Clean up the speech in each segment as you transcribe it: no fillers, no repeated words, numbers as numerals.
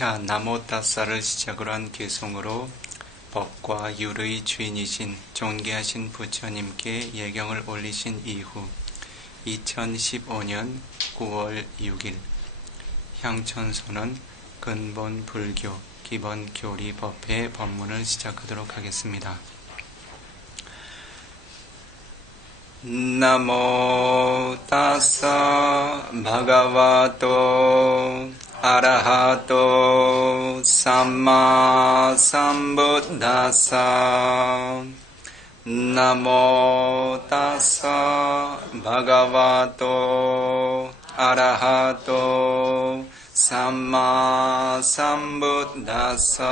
자, 나모따사를 시작으로 한 개송으로 법과 율의 주인이신 존귀하신 부처님께 예경을 올리신 이후 2015년 9월 6일 향천선언 근본 불교 기본 교리 법회 법문을 시작하도록 하겠습니다. 나모 따사 바가와토 아라하토 삼마 삼부다사 나모 따사 바가와토 아라하토 삼마 삼부다사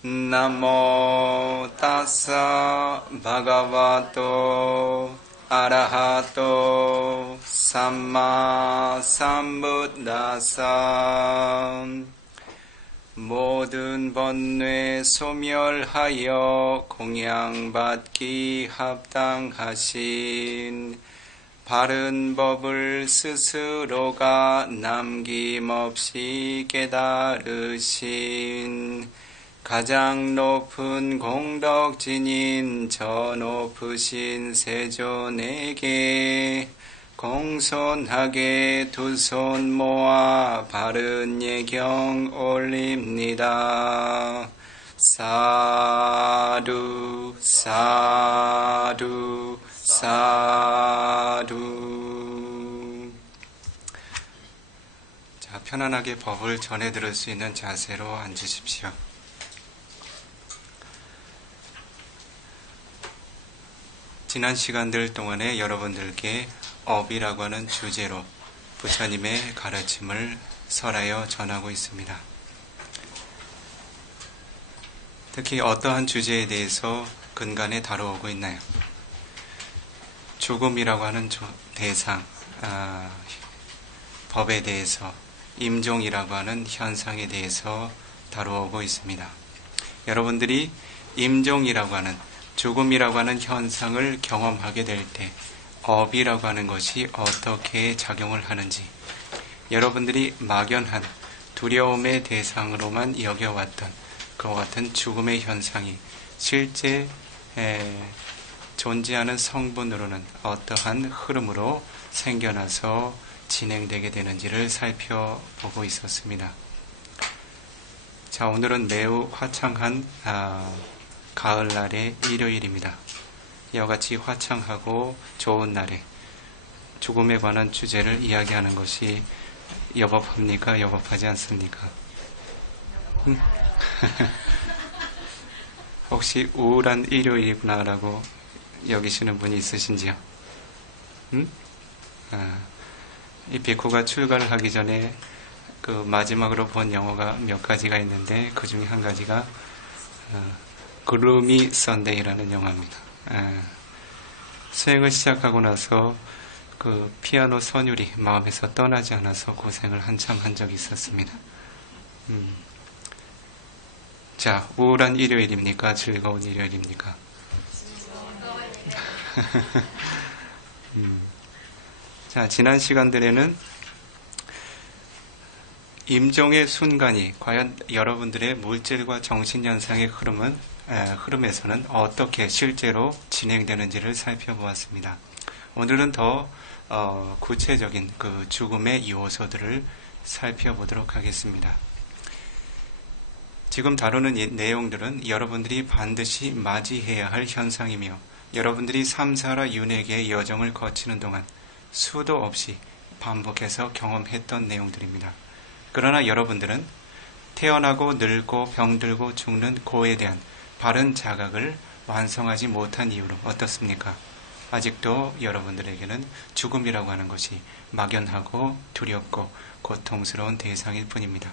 나모 따사 바가와토 아라하토 삼마 삼부다사 모든 번뇌 소멸하여 공양받기 합당하신 바른 법을 스스로가 남김없이 깨달으신 가장 높은 공덕진인 저 높으신 세존에게 공손하게 두 손 모아 바른 예경 올립니다. 사두 사두 사두. 자, 편안하게 법을 전해 들을 수 있는 자세로 앉으십시오. 지난 시간들 동안에 여러분들께 업이라고 하는 주제로 부처님의 가르침을 설하여 전하고 있습니다. 특히 어떠한 주제에 대해서 근간에 다루어오고 있나요? 죽음이라고 하는 대상, 법에 대해서, 임종이라고 하는 현상에 대해서 다루어오고 있습니다. 여러분들이 임종이라고 하는 죽음이라고 하는 현상을 경험하게 될 때 업이라고 하는 것이 어떻게 작용을 하는지, 여러분들이 막연한 두려움의 대상으로만 여겨왔던 그와 같은 죽음의 현상이 실제 존재하는 성분으로는 어떠한 흐름으로 생겨나서 진행되게 되는지를 살펴보고 있었습니다. 자, 오늘은 매우 화창한 가을날의 일요일입니다. 이와 같이 화창하고 좋은 날에 죽음에 관한 주제를 이야기하는 것이 여법합니까? 여법하지 않습니까? 혹시 우울한 일요일이구나라고 여기시는 분이 있으신지요? 이 비쿠가 출가를 하기 전에 그 마지막으로 본 영화가 몇 가지가 있는데 그 중에 한 가지가 글루미 선데이라는 영화입니다. 수행을 시작하고 나서 그 피아노 선율이 마음에서 떠나지 않아서 고생을 한참 한 적이 있었습니다. 자, 우울한 일요일입니까? 즐거운 일요일입니까? 자, 지난 시간들에는 임종의 순간이 과연 여러분들의 물질과 정신현상의 흐름에서는 어떻게 실제로 진행되는지를 살펴보았습니다. 오늘은 더 구체적인 그 죽음의 요소들을 살펴보도록 하겠습니다. 지금 다루는 이 내용들은 여러분들이 반드시 맞이해야 할 현상이며 여러분들이 삼사라 윤회계의 여정을 거치는 동안 수도 없이 반복해서 경험했던 내용들입니다. 그러나 여러분들은 태어나고 늙고 병들고 죽는 고에 대한 바른 자각을 완성하지 못한 이유로 어떻습니까? 아직도 여러분들에게는 죽음이라고 하는 것이 막연하고 두렵고 고통스러운 대상일 뿐입니다.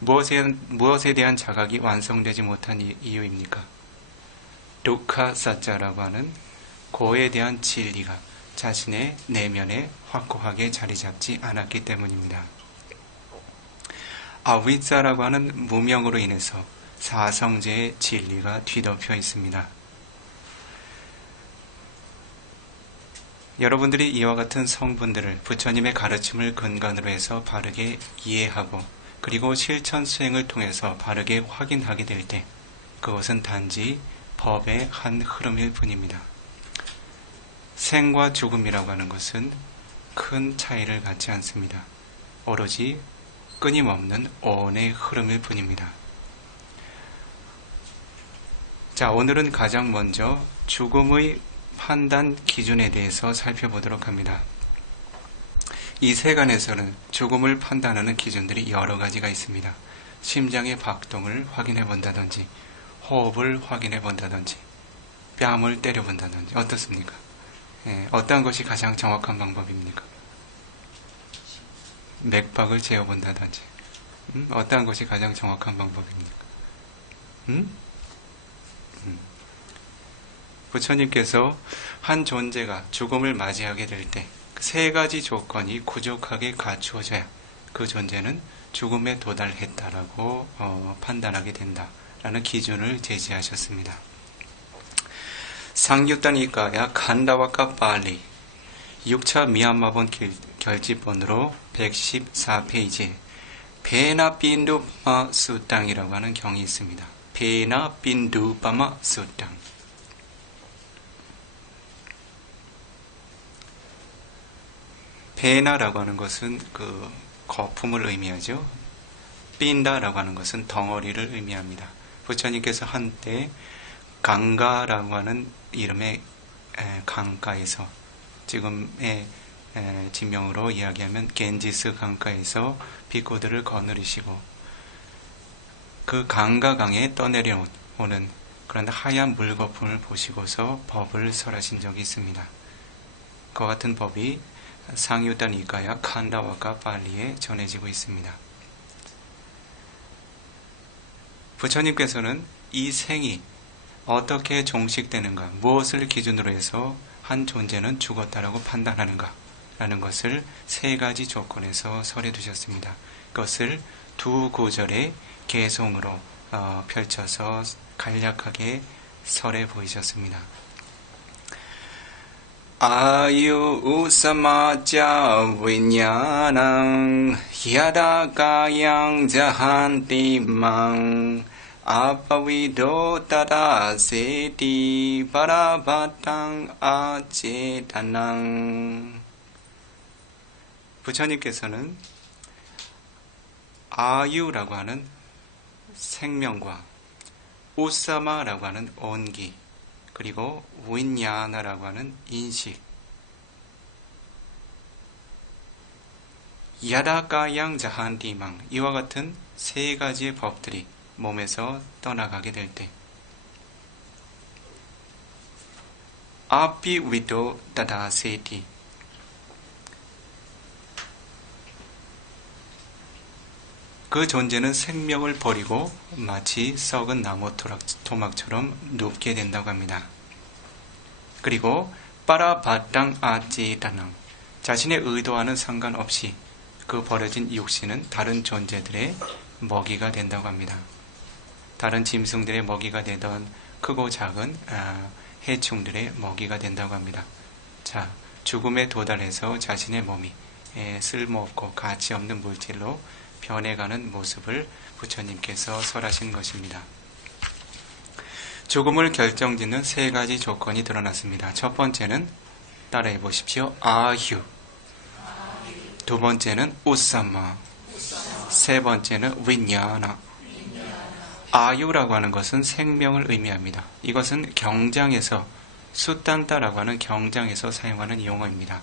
무엇에 대한 자각이 완성되지 못한 이유입니까? 두카 사자라고 하는 고에 대한 진리가 자신의 내면에 확고하게 자리 잡지 않았기 때문입니다. 아위자라고 하는 무명으로 인해서 사성제의 진리가 뒤덮여 있습니다. 여러분들이 이와 같은 성분들을 부처님의 가르침을 근간으로 해서 바르게 이해하고 그리고 실천 수행을 통해서 바르게 확인하게 될 때 그것은 단지 법의 한 흐름일 뿐입니다. 생과 죽음이라고 하는 것은 큰 차이를 갖지 않습니다. 오로지 끊임없는 온의 흐름일 뿐입니다. 자, 오늘은 가장 먼저 죽음의 판단 기준에 대해서 살펴보도록 합니다. 이 세간에서는 죽음을 판단하는 기준들이 여러 가지가 있습니다. 심장의 박동을 확인해 본다든지, 호흡을 확인해 본다든지, 뺨을 때려 본다든지, 어떻습니까? 어떤 것이 가장 정확한 방법입니까? 맥박을 재어 본다든지, 어떤 것이 가장 정확한 방법입니까? 부처님께서 한 존재가 죽음을 맞이하게 될 때 세 가지 조건이 부족하게 갖추어져야 그 존재는 죽음에 도달했다라고 판단하게 된다라는 기준을 제시하셨습니다. 상유타니까야 칸다와카 빨리 6차 미얀마본 결집본으로 114페이지에 베나 빈두파 수땅이라고 하는 경이 있습니다. 베나 빈두파마 수땅. 베나라고 하는 것은 그 거품을 의미하죠. 빈다라고 하는 것은 덩어리를 의미합니다. 부처님께서 한때 강가라고 하는 이름의 강가에서, 지금의 지명으로 이야기하면 겐지스 강가에서 비코들을 거느리시고 그 강가강에 떠내려오는 그런 하얀 물거품을 보시고서 법을 설하신 적이 있습니다. 그 같은 법이 상유타 니카야 칸다와카 빨리에 전해지고 있습니다. 부처님께서는 이 생이 어떻게 종식되는가, 무엇을 기준으로 해서 한 존재는 죽었다라고 판단하는가 라는 것을 세 가지 조건에서 설해 두셨습니다. 그것을 두 구절의 개송으로 펼쳐서 간략하게 설해 보이셨습니다. 아유 우사마자 위냐낭 야다가양 자한티망 아파위도 따다세티 바라바탕 아제다낭. 부처님께서는 아유라고 하는 생명과 우사마라고 하는 온기, 그리고 윈야나라고 하는 인식, 야다가양 자한디망, 이와 같은 세 가지의 법들이 몸에서 떠나가게 될 때 아피 위도 다다세티, 그 존재는 생명을 버리고 마치 썩은 나무 토막처럼 눕게 된다고 합니다. 그리고 빠라바땅 아찌다낭, 자신의 의도와는 상관없이 그 버려진 육신은 다른 존재들의 먹이가 된다고 합니다. 다른 짐승들의 먹이가 되던 크고 작은 해충들의 먹이가 된다고 합니다. 자, 죽음에 도달해서 자신의 몸이 쓸모없고 가치없는 물질로 변해가는 모습을 부처님께서 설하신 것입니다. 죽음을 결정짓는 세 가지 조건이 드러났습니다. 첫 번째는 따라해 보십시오. 아휴. 두 번째는 우사마. 세 번째는 윈야나. 아유라고 하는 것은 생명을 의미합니다. 이것은 경장에서, 수탄타라고 하는 경장에서 사용하는 용어입니다.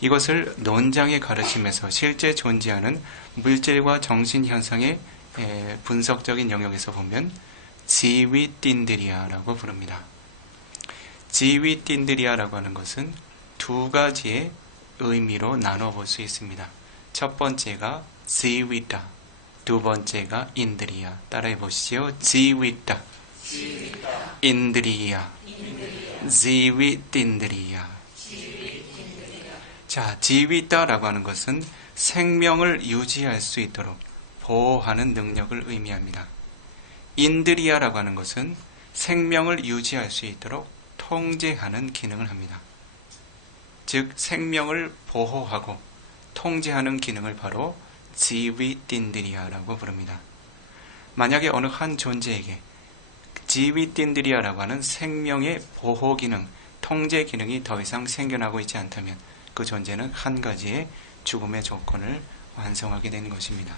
이것을 논장의 가르침에서 실제 존재하는 물질과 정신 현상의 분석적인 영역에서 보면 지위틴드리아라고 부릅니다. 지위틴드리아라고 하는 것은 두 가지의 의미로 나눠볼 수 있습니다. 첫 번째가 지위다, 두 번째가 인드리아. 따라해 보시죠. 지위다, 인드리아, 지위틴드리아. 자, 지위다라고 하는 것은 생명을 유지할 수 있도록 보호하는 능력을 의미합니다. 인드리아라고 하는 것은 생명을 유지할 수 있도록 통제하는 기능을 합니다. 즉, 생명을 보호하고 통제하는 기능을 바로 지위틴들이야라고 부릅니다. 만약에 어느 한 존재에게 지위틴들이야라고 하는 생명의 보호 기능, 통제 기능이 더 이상 생겨나고 있지 않다면 그 존재는 한 가지의 죽음의 조건을 완성하게 되는 것입니다.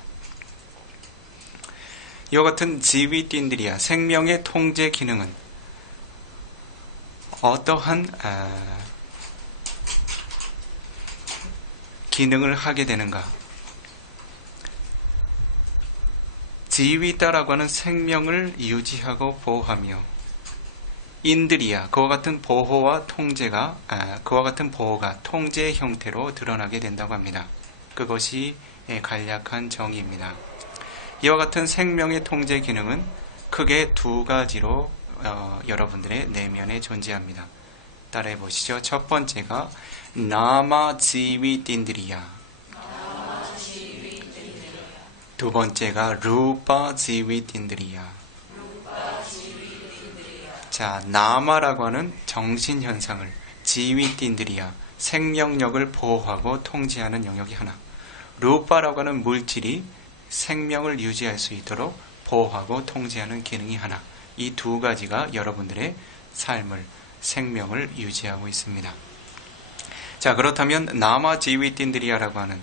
이와 같은 지위틴들이야, 생명의 통제 기능은 어떠한 기능을 하게 되는가? 지위다라고 하는 생명을 유지하고 보호하며 인들이야, 그와 같은 보호와 통제가 그와 같은 보호가 통제의 형태로 드러나게 된다고 합니다. 그것이 간략한 정의입니다. 이와 같은 생명의 통제 기능은 크게 두 가지로 여러분들의 내면에 존재합니다. 따라해 보시죠. 첫 번째가 나마 지위틴들이야. 두 번째가 루파 지위틴들이야. 자, 나마라고 하는 정신현상을, 지위틴들이야, 생명력을 보호하고 통제하는 영역이 하나, 루파라고 하는 물질이 생명을 유지할 수 있도록 보호하고 통제하는 기능이 하나, 이 두 가지가 여러분들의 삶을, 생명을 유지하고 있습니다. 자, 그렇다면 나마 지위틴들이야라고 하는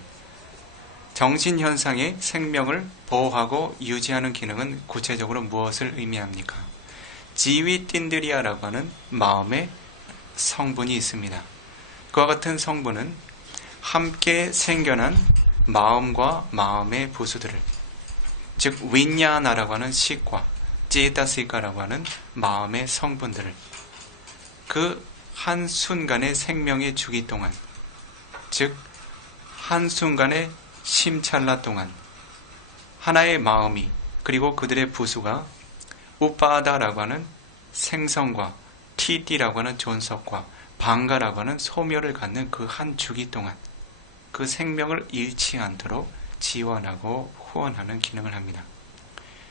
정신현상의 생명을 보호하고 유지하는 기능은 구체적으로 무엇을 의미합니까? 지위틴들이야라고 하는 마음의 성분이 있습니다. 그와 같은 성분은 함께 생겨난 마음과 마음의 부수들을, 즉 윈야나라고 하는 식과 제타시카라고 하는 마음의 성분들을 그 한순간의 생명의 주기 동안, 즉 한순간의 심찰나 동안 하나의 마음이, 그리고 그들의 부수가 우빠다라고 하는 생성과 티띠라고 하는 존속과 방가라고 하는 소멸을 갖는 그 한 주기 동안 그 생명을 잃지 않도록 지원하고 후원하는 기능을 합니다.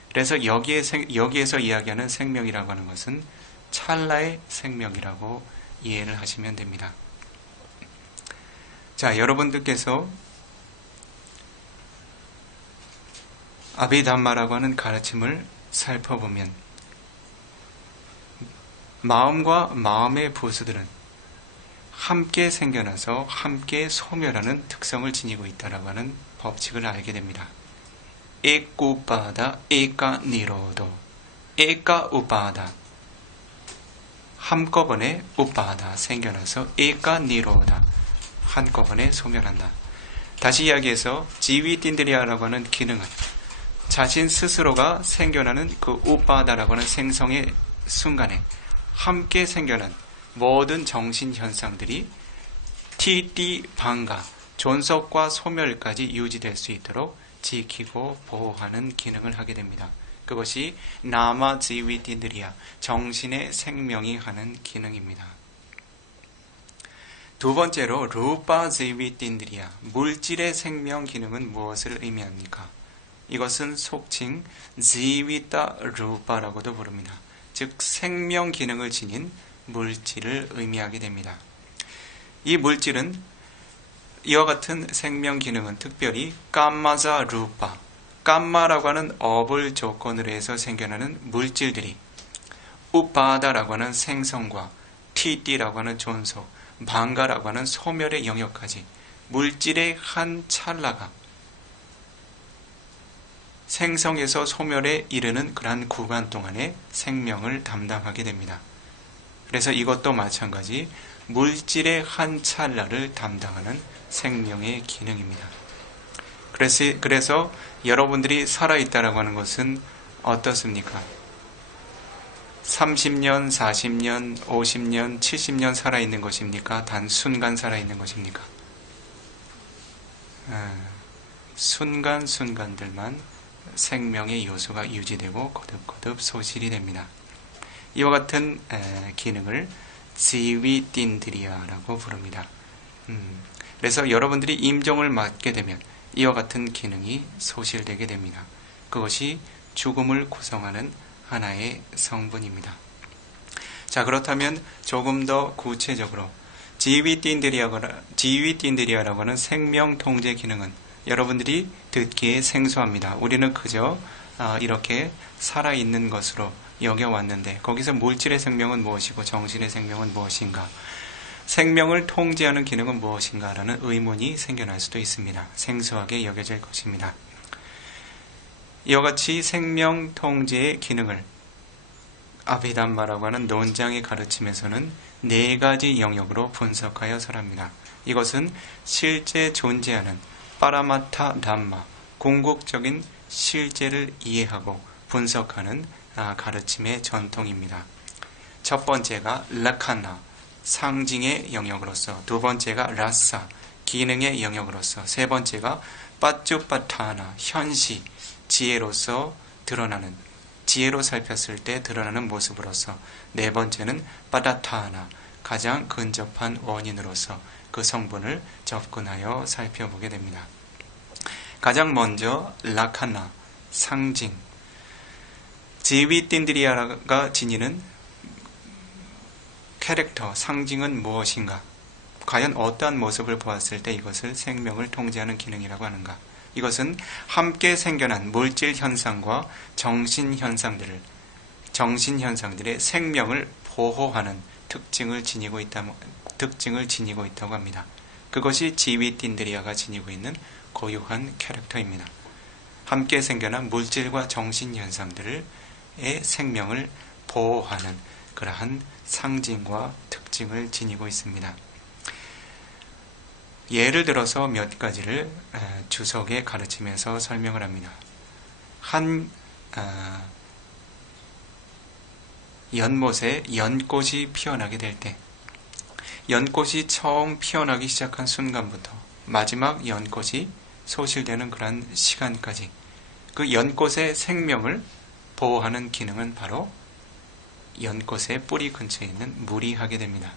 그래서 여기에서 이야기하는 생명이라고 하는 것은 찰나의 생명이라고 이해를 하시면 됩니다. 자, 여러분들께서 아비담마라고 하는 가르침을 살펴보면 마음과 마음의 부수들은 함께 생겨나서 함께 소멸하는 특성을 지니고 있다라고 하는 법칙을 알게 됩니다. 에쿠빠다 에까 니로도, 에까 우빠다, 한꺼번에 우빠다 생겨나서 에까 니로다, 한꺼번에 소멸한다. 다시 이야기해서 지위틴들이야라고 하는 기능은 자신 스스로가 생겨나는 그 우빠다라고 하는 생성의 순간에 함께 생겨난 모든 정신현상들이 티띠 방가, 존속과 소멸까지 유지될 수 있도록 지키고 보호하는 기능을 하게 됩니다. 그것이 나마 지위틴들이야, 정신의 생명이 하는 기능입니다. 두 번째로 루파 지위틴들이야, 물질의 생명 기능은 무엇을 의미합니까? 이것은 속칭 지위타 루파라고도 부릅니다. 즉 생명 기능을 지닌 물질을 의미하게 됩니다. 이 물질은, 이와 같은 생명 기능은 특별히 깜마자 루파, 깜마라고 하는 업을 조건으로 해서 생겨나는 물질들이 우빠다라고 하는 생성과 티띠라고 하는 존속, 방가라고 하는 소멸의 영역까지 물질의 한 찰나가 생성에서 소멸에 이르는 그러한 구간 동안의 생명을 담당하게 됩니다. 그래서 이것도 마찬가지 물질의 한 찰나를 담당하는 생명의 기능입니다. 그래서 여러분들이 살아있다라고 하는 것은 어떻습니까? 30년, 40년, 50년, 70년 살아있는 것입니까? 단 순간 살아있는 것입니까? 순간순간들만 생명의 요소가 유지되고 거듭거듭 소실이 됩니다. 이와 같은 기능을 지위틴들이야라고 부릅니다. 그래서 여러분들이 임종을 맞게 되면 이와 같은 기능이 소실되게 됩니다. 그것이 죽음을 구성하는 하나의 성분입니다. 자, 그렇다면 조금 더 구체적으로 지위틴들이야라고 하는 생명 통제 기능은 여러분들이 듣기에 생소합니다. 우리는 그저 이렇게 살아있는 것으로 여겨왔는데 거기서 물질의 생명은 무엇이고 정신의 생명은 무엇인가? 생명을 통제하는 기능은 무엇인가? 라는 의문이 생겨날 수도 있습니다. 생소하게 여겨질 것입니다. 이와 같이 생명 통제의 기능을 아비담마라고 하는 논장의 가르침에서는 4가지 영역으로 분석하여 설합니다. 이것은 실제 존재하는 파라마타 담마, 궁극적인 실제를 이해하고 분석하는 가르침의 전통입니다. 첫 번째가 라카나, 상징의 영역으로서, 두 번째가 라사, 기능의 영역으로서, 세 번째가 빠쭈빠타나, 현시, 지혜로서 드러나는, 지혜로 살폈을 때 드러나는 모습으로서, 네 번째는 빠다타나, 가장 근접한 원인으로서 그 성분을 접근하여 살펴보게 됩니다. 가장 먼저 라카나, 상징. 지위틴드리아가 지니는 캐릭터, 상징은 무엇인가? 과연 어떠한 모습을 보았을 때 이것을 생명을 통제하는 기능이라고 하는가? 이것은 함께 생겨난 물질 현상과 정신 현상들의 생명을 보호하는 특징을 지니고 있다고 합니다. 그것이 지위틴드리아가 지니고 있는 고유한 캐릭터입니다. 함께 생겨난 물질과 정신 현상들의 생명을 보호하는 그러한 상징과 특징을 지니고 있습니다. 예를 들어서 몇 가지를 주석의 가르침에서 설명을 합니다. 한 연못에 연꽃이 피어나게 될 때, 연꽃이 처음 피어나기 시작한 순간부터 마지막 연꽃이 소실되는 그러한 시간까지 그 연꽃의 생명을 보호하는 기능은 바로 연꽃의 뿌리 근처에 있는 물이 하게 됩니다.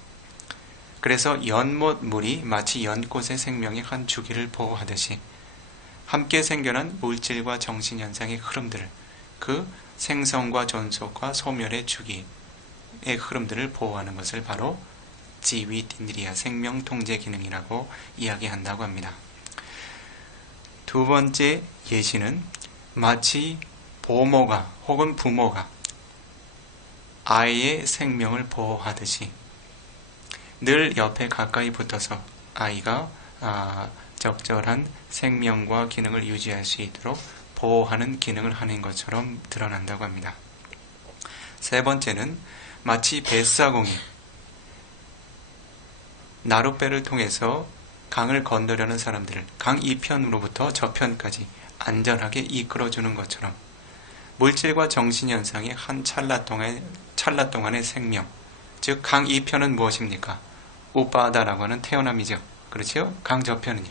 그래서 연못 물이 마치 연꽃의 생명의 한 주기를 보호하듯이 함께 생겨난 물질과 정신현상의 흐름들을, 그 생성과 존속과 소멸의 주기의 흐름들을 보호하는 것을 바로 지위틴드리아, 생명통제 기능이라고 이야기한다고 합니다. 두 번째 예시는 마치 보모가 혹은 부모가 아이의 생명을 보호하듯이 늘 옆에 가까이 붙어서 아이가 적절한 생명과 기능을 유지할 수 있도록 보호하는 기능을 하는 것처럼 드러난다고 합니다. 세 번째는 마치 뱃사공이 나룻배를 통해서 강을 건너려는 사람들을 강 이편으로부터 저편까지 안전하게 이끌어주는 것처럼 물질과 정신현상의 한 찰나 동안의 생명, 즉 강 이편은 무엇입니까? 우빠다라고 하는 태어남이죠. 그렇죠? 강 저편은요.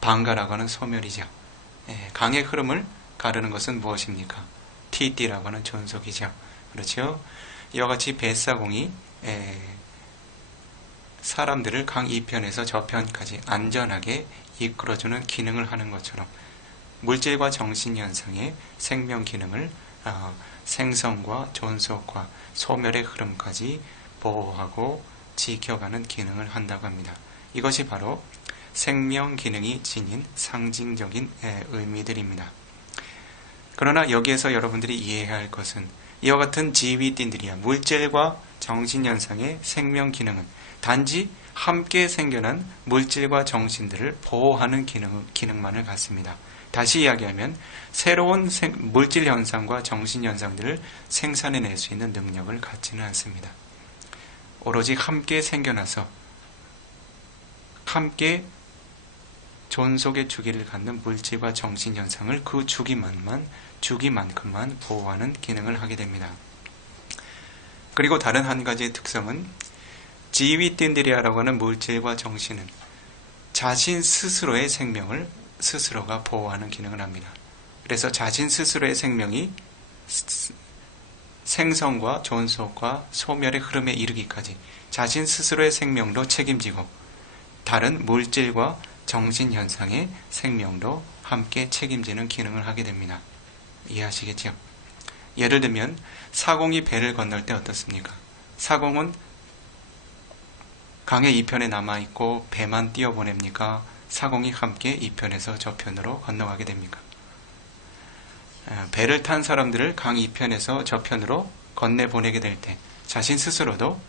방가라고 하는 소멸이죠. 강의 흐름을 가르는 것은 무엇입니까? 티띠라고 하는 존속이죠. 그렇죠? 이와 같이 뱃사공이 사람들을 강 이편에서 저편까지 안전하게 이끌어주는 기능을 하는 것처럼 물질과 정신현상의 생명 기능을 생성과 존속과 소멸의 흐름까지 보호하고 지켜가는 기능을 한다고 합니다. 이것이 바로 생명 기능이 지닌 상징적인 의미들입니다. 그러나 여기에서 여러분들이 이해해야 할 것은 이와 같은 지위틴드리아, 물질과 정신현상의 생명 기능은 단지 함께 생겨난 물질과 정신들을 보호하는 기능만을 갖습니다. 다시 이야기하면 새로운 물질 현상과 정신 현상들을 생산해낼 수 있는 능력을 갖지는 않습니다. 오로지 함께 생겨나서 함께 존속의 주기를 갖는 물질과 정신 현상을 그 주기만큼만 보호하는 기능을 하게 됩니다. 그리고 다른 한 가지의 특성은 지위틴드리아라고 하는 물질과 정신은 자신 스스로의 생명을 스스로가 보호하는 기능을 합니다. 그래서 자신 스스로의 생명이 생성과 존속과 소멸의 흐름에 이르기까지 자신 스스로의 생명도 책임지고 다른 물질과 정신 현상의 생명도 함께 책임지는 기능을 하게 됩니다. 이해하시겠죠? 예를 들면 사공이 배를 건널 때 어떻습니까? 사공은 강의 이편에 남아있고 배만 띄어보냅니까? 사공이 함께 이 편에서 저 편으로 건너가게 됩니까? 배를 탄 사람들을 강 이편에서 저편으로 건네보내게 될 때 자신 스스로도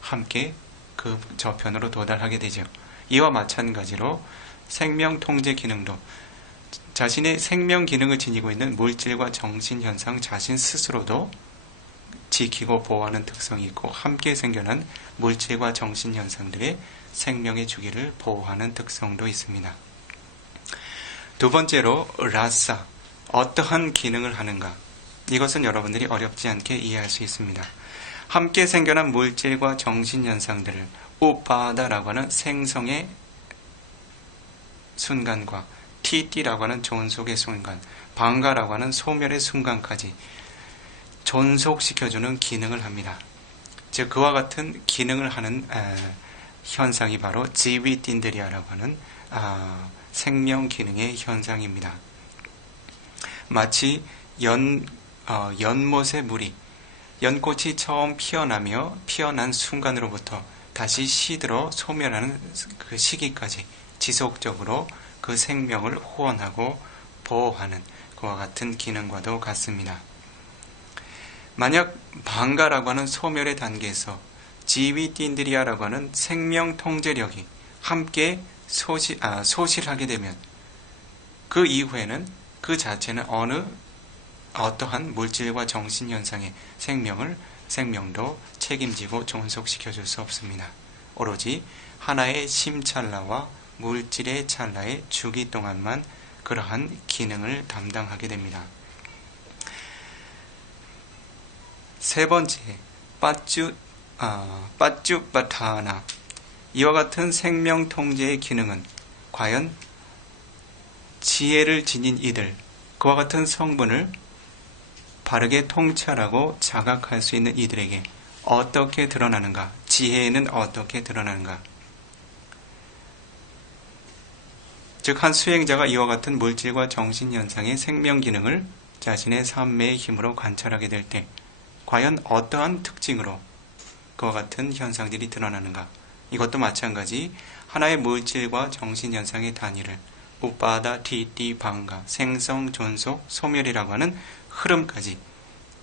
함께 그 저편으로 도달하게 되죠. 이와 마찬가지로 생명 통제 기능도 자신의 생명 기능을 지니고 있는 물질과 정신 현상 자신 스스로도 지키고 보호하는 특성이 있고 함께 생겨난 물질과 정신 현상들의 생명의 주기를 보호하는 특성도 있습니다. 두 번째로 라사, 어떠한 기능을 하는가? 이것은 여러분들이 어렵지 않게 이해할 수 있습니다. 함께 생겨난 물질과 정신 현상들을 우파다라고 하는 생성의 순간과 티띠라고 하는 존속의 순간, 방가라고 하는 소멸의 순간까지 존속시켜주는 기능을 합니다. 즉 그와 같은 기능을 하는 현상이 바로 지위틴드리아라고 하는 생명 기능의 현상입니다. 마치 연못의 물이 연꽃이 처음 피어난 순간으로부터 다시 시들어 소멸하는 그 시기까지 지속적으로 그 생명을 호원하고 보호하는 그와 같은 기능과도 같습니다. 만약 방가라고 하는 소멸의 단계에서 지위틴드리아라고 하는 생명 통제력이 함께 소실하게 되면 그 이후에는 그 자체는 어떠한 물질과 정신 현상의 생명도 책임지고 존속시켜줄 수 없습니다. 오로지 하나의 심찰나와 물질의 찰나의 주기 동안만 그러한 기능을 담당하게 됩니다. 세 번째, 빠쭈빠타나. 이와 같은 생명 통제의 기능은 과연 지혜를 지닌 이들, 그와 같은 성분을 바르게 통찰하고 자각할 수 있는 이들에게 어떻게 드러나는가? 지혜는 어떻게 드러나는가? 즉, 한 수행자가 이와 같은 물질과 정신 현상의 생명 기능을 자신의 삶의 힘으로 관찰하게 될 때, 과연 어떠한 특징으로 그와 같은 현상들이 드러나는가? 이것도 마찬가지 하나의 물질과 정신 현상의 단위를 우빠다, 티띠, 방가, 생성, 존속, 소멸이라고 하는 흐름까지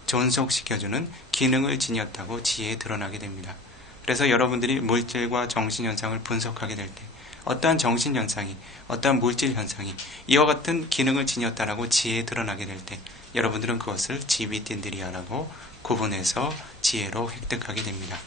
존속시켜주는 기능을 지녔다고 지혜에 드러나게 됩니다. 그래서 여러분들이 물질과 정신 현상을 분석하게 될 때 어떠한 정신 현상이, 어떠한 물질 현상이 이와 같은 기능을 지녔다라고 지혜에 드러나게 될 때 여러분들은 그것을 지위틴드리아라고 구분해서 지혜로 획득하게 됩니다.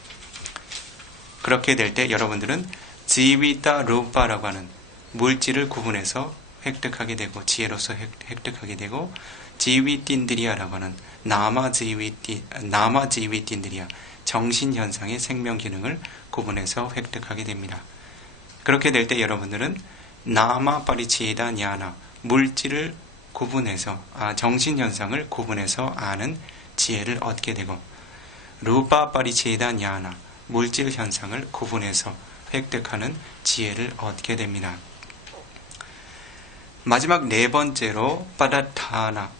그렇게 될 때 여러분들은 지위타 루파라고 하는 물질을 구분해서 획득하게 되고 지혜로서 획득하게 되고 지위틴드리아라고 하는 나마 지위틴드리아 정신 현상의 생명 기능을 구분해서 획득하게 됩니다. 그렇게 될 때 여러분들은 나마 파리치에다 냐나 물질을 구분해서 정신 현상을 구분해서 아는 지혜를 얻게 되고 루파 파리치에다 냐나 물질 현상을 구분해서 획득하는 지혜를 얻게 됩니다. 마지막 네 번째로 빠다타나.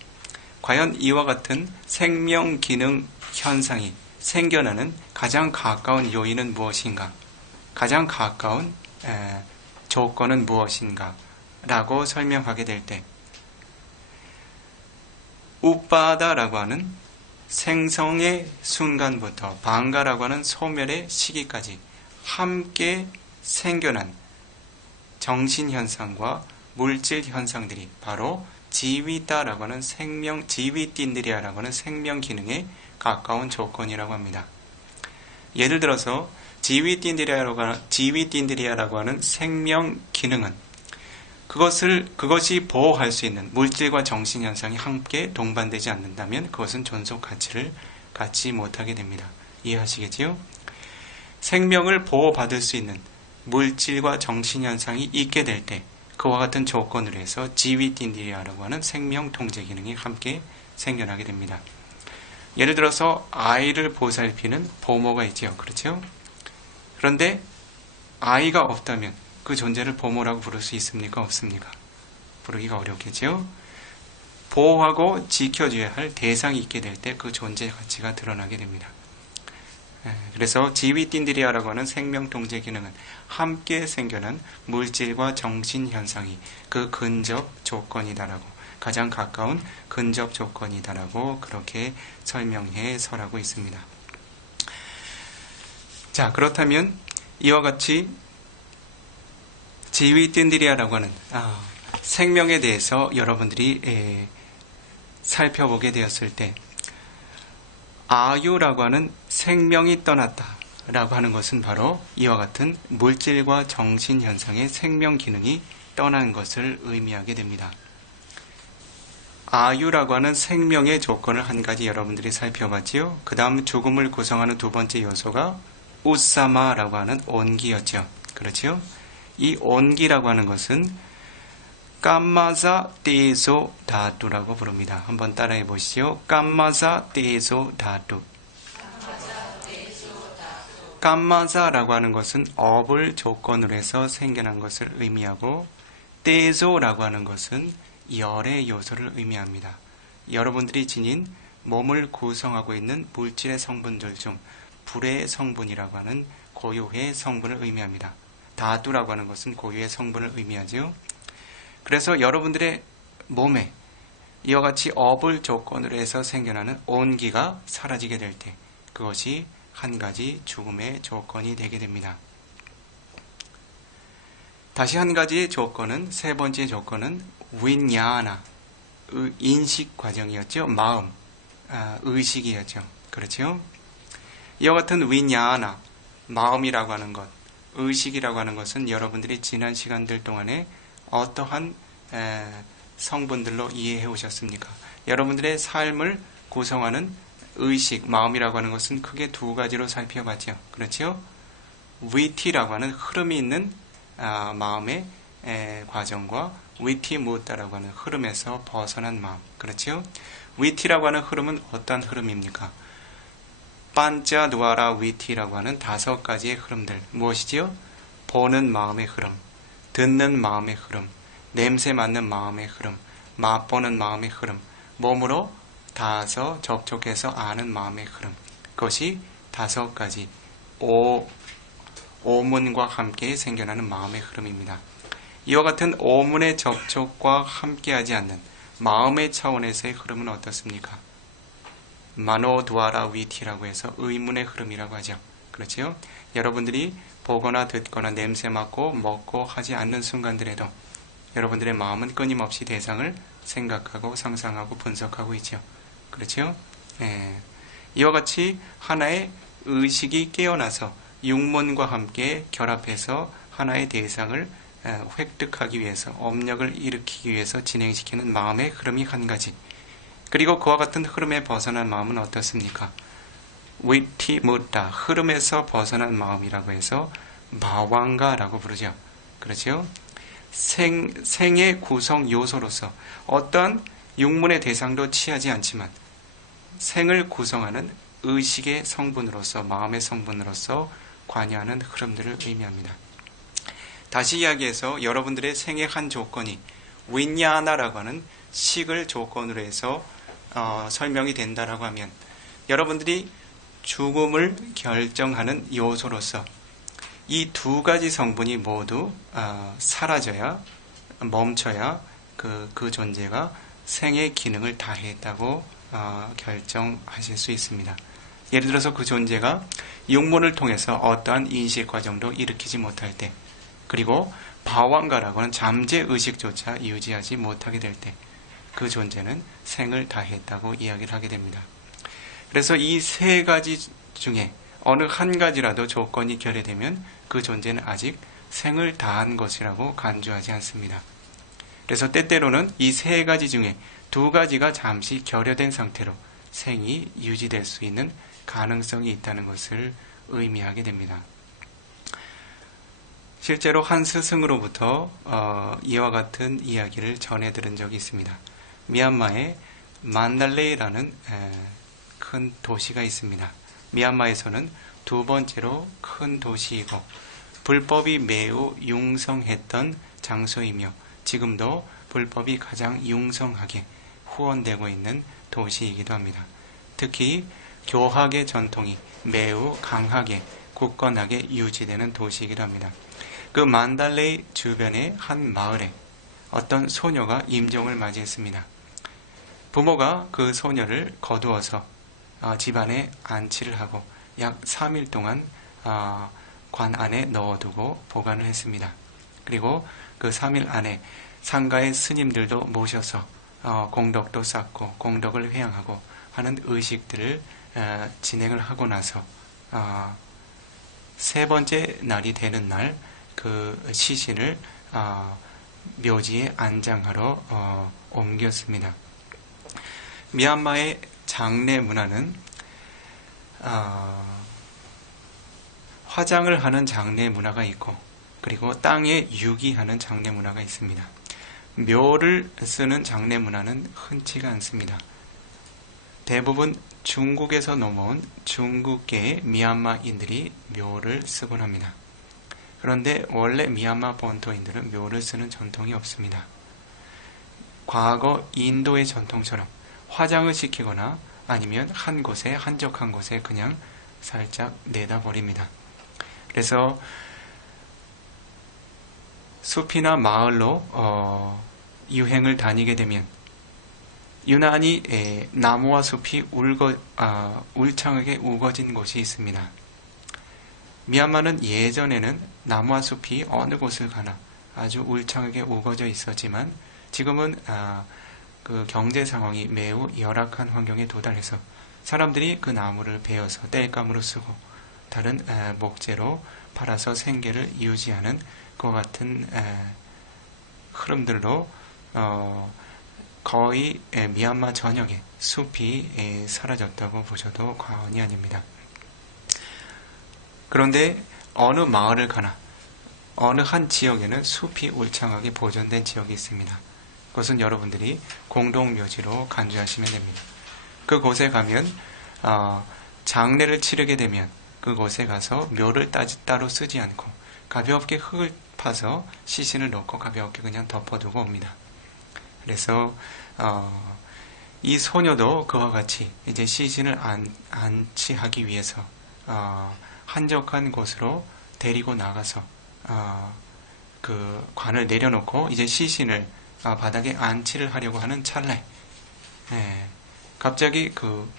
과연 이와 같은 생명 기능 현상이 생겨나는 가장 가까운 요인은 무엇인가? 가장 가까운 조건은 무엇인가? 라고 설명하게 될 때 우빠다라고 하는 생성의 순간부터 방가라고 하는 소멸의 시기까지 함께 생겨난 정신현상과 물질 현상들이 바로 지위다라고 하는 지위틴드리아라고 하는 생명 기능에 가까운 조건이라고 합니다. 예를 들어서 지위틴드리아라고 하는 생명 기능은 그것이 보호할 수 있는 물질과 정신 현상이 함께 동반되지 않는다면 그것은 존속 가치를 갖지 못하게 됩니다. 이해하시겠지요? 생명을 보호받을 수 있는 물질과 정신 현상이 있게 될 때 그와 같은 조건으로 해서 지위틴드리아라고 하는 생명 통제 기능이 함께 생겨나게 됩니다. 예를 들어서 아이를 보살피는 보모가 있죠. 그렇죠? 그런데 아이가 없다면 그 존재를 보모라고 부를 수 있습니까? 없습니까? 부르기가 어렵겠죠? 보호하고 지켜줘야 할 대상이 있게 될 때 그 존재 가치가 드러나게 됩니다. 그래서 지위틴디리아라고 하는 생명 동제 기능은 함께 생겨난 물질과 정신 현상이 그 근접 조건이다라고, 가장 가까운 근접 조건이다라고 그렇게 설명해서라고 있습니다. 자, 그렇다면 이와 같이 지위틴디리아라고 하는 생명에 대해서 여러분들이 살펴보게 되었을 때, 아유라고 하는 생명이 떠났다 라고 하는 것은 바로 이와 같은 물질과 정신 현상의 생명 기능이 떠난 것을 의미하게 됩니다. 아유라고 하는 생명의 조건을 한 가지 여러분들이 살펴봤지요. 그 다음 죽음을 구성하는 두 번째 요소가 우사마라고 하는 온기였죠. 그렇죠? 이 온기라고 하는 것은 깜마사 떼소 다투라고 부릅니다. 한번 따라해 보시죠. 깜마사 떼소 다투. 깜마사라고 하는 것은 업을 조건으로 해서 생겨난 것을 의미하고, 떼소라고 하는 것은 열의 요소를 의미합니다. 여러분들이 지닌 몸을 구성하고 있는 물질의 성분들 중 불의 성분이라고 하는 고유의 성분을 의미합니다. 다투라고 하는 것은 고유의 성분을 의미하죠. 그래서 여러분들의 몸에 이와 같이 업을 조건으로 해서 생겨나는 온기가 사라지게 될 때, 그것이 한 가지 죽음의 조건이 되게 됩니다. 다시 한 가지의 조건은, 세 번째 조건은 윈야나, 인식 과정이었죠. 마음, 의식이었죠. 그렇죠? 이와 같은 윈야나, 마음이라고 하는 것, 의식이라고 하는 것은 여러분들이 지난 시간들 동안에 어떠한 성분들로 이해해 오셨습니까? 여러분들의 삶을 구성하는 의식, 마음이라고 하는 것은 크게 두 가지로 살펴봤죠. 그렇죠? 위티라고 하는 흐름이 있는 마음의 과정과 위티 무다라고 하는 흐름에서 벗어난 마음. 그렇죠? 위티라고 하는 흐름은 어떤 흐름입니까? 반자 누아라 위티라고 하는 5가지의 흐름들. 무엇이지요? 보는 마음의 흐름, 듣는 마음의 흐름, 냄새 맡는 마음의 흐름, 맛보는 마음의 흐름, 몸으로 닿아서 접촉해서 아는 마음의 흐름. 그것이 5가지 오문과 함께 생겨나는 마음의 흐름입니다. 이와 같은 오문의 접촉과 함께하지 않는 마음의 차원에서의 흐름은 어떻습니까? 마노두아라 위티라고 해서 의문의 흐름이라고 하죠. 그렇지요? 여러분들이 보거나 듣거나 냄새 맡고 먹고 하지 않는 순간들에도 여러분들의 마음은 끊임없이 대상을 생각하고 상상하고 분석하고 있죠. 그렇죠? 이와 같이 하나의 의식이 깨어나서 육문과 함께 결합해서 하나의 대상을 획득하기 위해서, 업력을 일으키기 위해서 진행시키는 마음의 흐름이 한 가지. 그리고 그와 같은 흐름에 벗어난 마음은 어떻습니까? 위티 무다, 흐름에서 벗어난 마음이라고 해서 마왕가라고 부르죠. 그렇죠? 생의 구성 요소로서 어떠한 육문의 대상도 취하지 않지만 생을 구성하는 의식의 성분으로서, 마음의 성분으로서 관여하는 흐름들을 의미합니다. 다시 이야기해서 여러분들의 생의 한 조건이 윈야나라고 하는 식을 조건으로 해서 설명이 된다라고 하면, 여러분들이 죽음을 결정하는 요소로서 이 2가지 성분이 모두 사라져야, 멈춰야 그 존재가 생의 기능을 다했다고 결정하실 수 있습니다. 예를 들어서 그 존재가 육문을 통해서 어떠한 인식 과정도 일으키지 못할 때, 그리고 바왕가라고 하는 잠재 의식조차 유지하지 못하게 될 때, 그 존재는 생을 다했다고 이야기를 하게 됩니다. 그래서 이 3가지 중에 어느 한 가지라도 조건이 결여되면 그 존재는 아직 생을 다한 것이라고 간주하지 않습니다. 그래서 때때로는 이 3가지 중에 2가지가 잠시 결여된 상태로 생이 유지될 수 있는 가능성이 있다는 것을 의미하게 됩니다. 실제로 한 스승으로부터 이와 같은 이야기를 전해 들은 적이 있습니다. 미얀마에 만달레이라는 큰 도시가 있습니다. 미얀마에서는 2번째로 큰 도시이고 불법이 매우 융성했던 장소이며 지금도 불법이 가장 융성하게 후원되고 있는 도시이기도 합니다. 특히 교학의 전통이 매우 강하게 굳건하게 유지되는 도시이기도 합니다. 그 만달레이 주변의 한 마을에 어떤 소녀가 임종을 맞이했습니다. 부모가 그 소녀를 거두어서 집안에 안치를 하고 약 3일 동안 관 안에 넣어두고 보관을 했습니다. 그리고 그 3일 안에 상가의 스님들도 모셔서 공덕도 쌓고 공덕을 회양하고 하는 의식들을 진행을 하고 나서 세 번째 날이 되는 날 그 시신을 묘지에 안장하러 옮겼습니다. 미얀마의 장례 문화는 화장을 하는 장례 문화가 있고 그리고 땅에 유기하는 장례 문화가 있습니다. 묘를 쓰는 장례 문화는 흔치가 않습니다. 대부분 중국에서 넘어온 중국계의 미얀마인들이 묘를 쓰곤 합니다. 그런데 원래 미얀마 본토인들은 묘를 쓰는 전통이 없습니다. 과거 인도의 전통처럼 화장을 시키거나 아니면 한 곳에 한적한 곳에 그냥 살짝 내다 버립니다. 그래서 숲이나 마을로 유행을 다니게 되면 유난히 나무와 숲이 울창하게 우거진 곳이 있습니다. 미얀마는 예전에는 나무와 숲이 어느 곳을 가나 아주 울창하게 우거져 있었지만 지금은 그 경제 상황이 매우 열악한 환경에 도달해서 사람들이 그 나무를 베어서 땔감으로 쓰고 다른 목재로 팔아서 생계를 유지하는 것 같은 흐름들로 거의 미얀마 전역에 숲이 사라졌다고 보셔도 과언이 아닙니다. 그런데 어느 마을을 가나 어느 한 지역에는 숲이 울창하게 보존된 지역이 있습니다. 그것은 여러분들이 공동묘지로 간주하시면 됩니다. 그곳에 가면 장례를 치르게 되면 그곳에 가서 묘를 따로 쓰지 않고 가볍게 흙을 파서 시신을 넣고 가볍게 그냥 덮어두고 옵니다. 그래서 이 소녀도 그와 같이 이제 시신을 안치하기 위해서 한적한 곳으로 데리고 나가서 그 관을 내려놓고 이제 시신을 바닥에 안치를 하려고 하는 찰나에 갑자기 그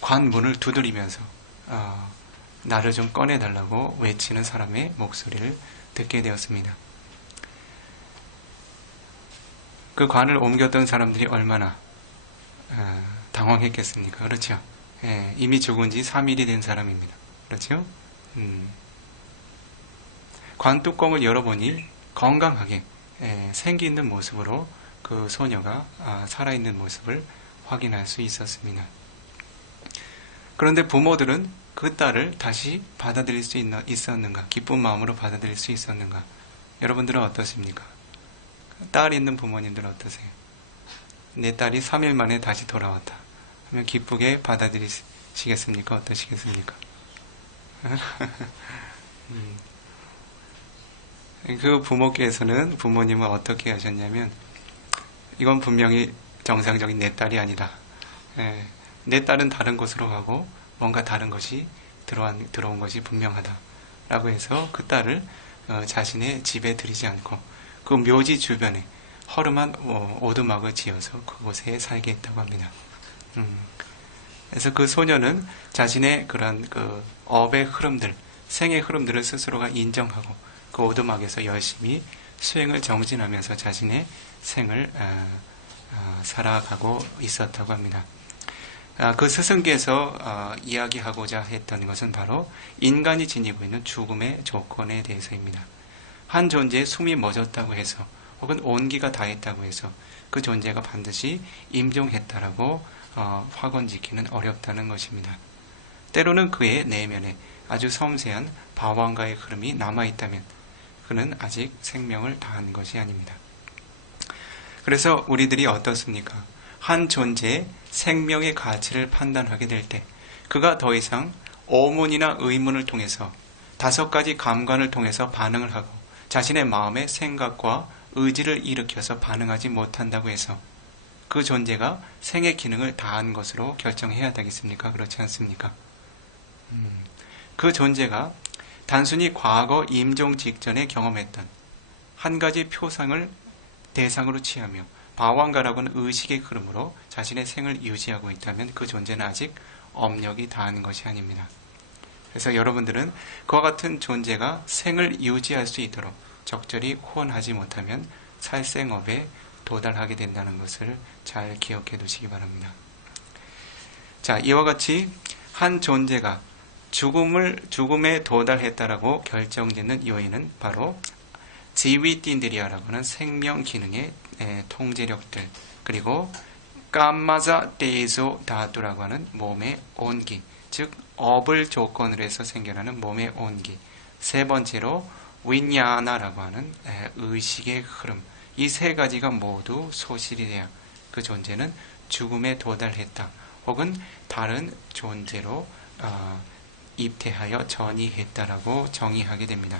관 문을 두드리면서 나를 좀 꺼내달라고 외치는 사람의 목소리를 듣게 되었습니다. 그 관을 옮겼던 사람들이 얼마나 당황했겠습니까? 그렇죠? 이미 죽은 지 3일이 된 사람입니다. 그렇죠? 관 뚜껑을 열어보니 건강하게 생기 있는 모습으로 그 소녀가 살아있는 모습을 확인할 수 있었습니다. 그런데 부모들은 그 딸을 다시 받아들일 수 있었는가? 기쁜 마음으로 받아들일 수 있었는가? 여러분들은 어떠십니까? 딸 있는 부모님들은 어떠세요? 내 딸이 3일 만에 다시 돌아왔다 하면 기쁘게 받아들이시겠습니까? 어떠시겠습니까? 그 부모께서는 부모님은 어떻게 하셨냐면 이건 분명히 정상적인 내 딸이 아니다. 내 딸은 다른 곳으로 가고 뭔가 다른 것이 들어온 것이 분명하다 라고 해서 그 딸을 자신의 집에 들이지 않고 그 묘지 주변에 허름한 오두막을 지어서 그곳에 살게 했다고 합니다. 그래서 그 소녀는 자신의 그런 그 업의 흐름들, 생의 흐름들을 스스로가 인정하고 그 오두막에서 열심히 수행을 정진하면서 자신의 생을 살아가고 있었다고 합니다. 그 스승께서 이야기하고자 했던 것은 바로 인간이 지니고 있는 죽음의 조건에 대해서입니다. 한 존재의 숨이 멎었다고 해서 혹은 온기가 다했다고 해서 그 존재가 반드시 임종했다라고 확언짓기는 어렵다는 것입니다. 때로는 그의 내면에 아주 섬세한 방황과의 흐름이 남아있다면 그는 아직 생명을 다한 것이 아닙니다. 그래서 우리들이 어떻습니까? 한 존재의 생명의 가치를 판단하게 될 때 그가 더 이상 오문이나 의문을 통해서 5가지 감관을 통해서 반응을 하고 자신의 마음의 생각과 의지를 일으켜서 반응하지 못한다고 해서 그 존재가 생의 기능을 다한 것으로 결정해야 되겠습니까? 그렇지 않습니까? 그 존재가 단순히 과거 임종 직전에 경험했던 한 가지 표상을 대상으로 취하며 바완가라고는 의식의 흐름으로 자신의 생을 유지하고 있다면 그 존재는 아직 업력이 다한 것이 아닙니다. 그래서 여러분들은 그와 같은 존재가 생을 유지할 수 있도록 적절히 후원하지 못하면 살생업에 도달하게 된다는 것을 잘 기억해 두시기 바랍니다. 자, 이와 같이 한 존재가 죽음에 도달했다라고 결정짓는 요인은 바로 지위틴들이라고 하는 생명 기능의 통제력들, 그리고 깜마자 데이조 다두라고 하는 몸의 온기, 즉 업을 조건으로 해서 생겨나는 몸의 온기, 세 번째로 윈야나라고 하는 의식의 흐름, 이 세 가지가 모두 소실이 돼야 그 존재는 죽음에 도달했다 혹은 다른 존재로 입퇴하여 전이했다라고 정의하게 됩니다.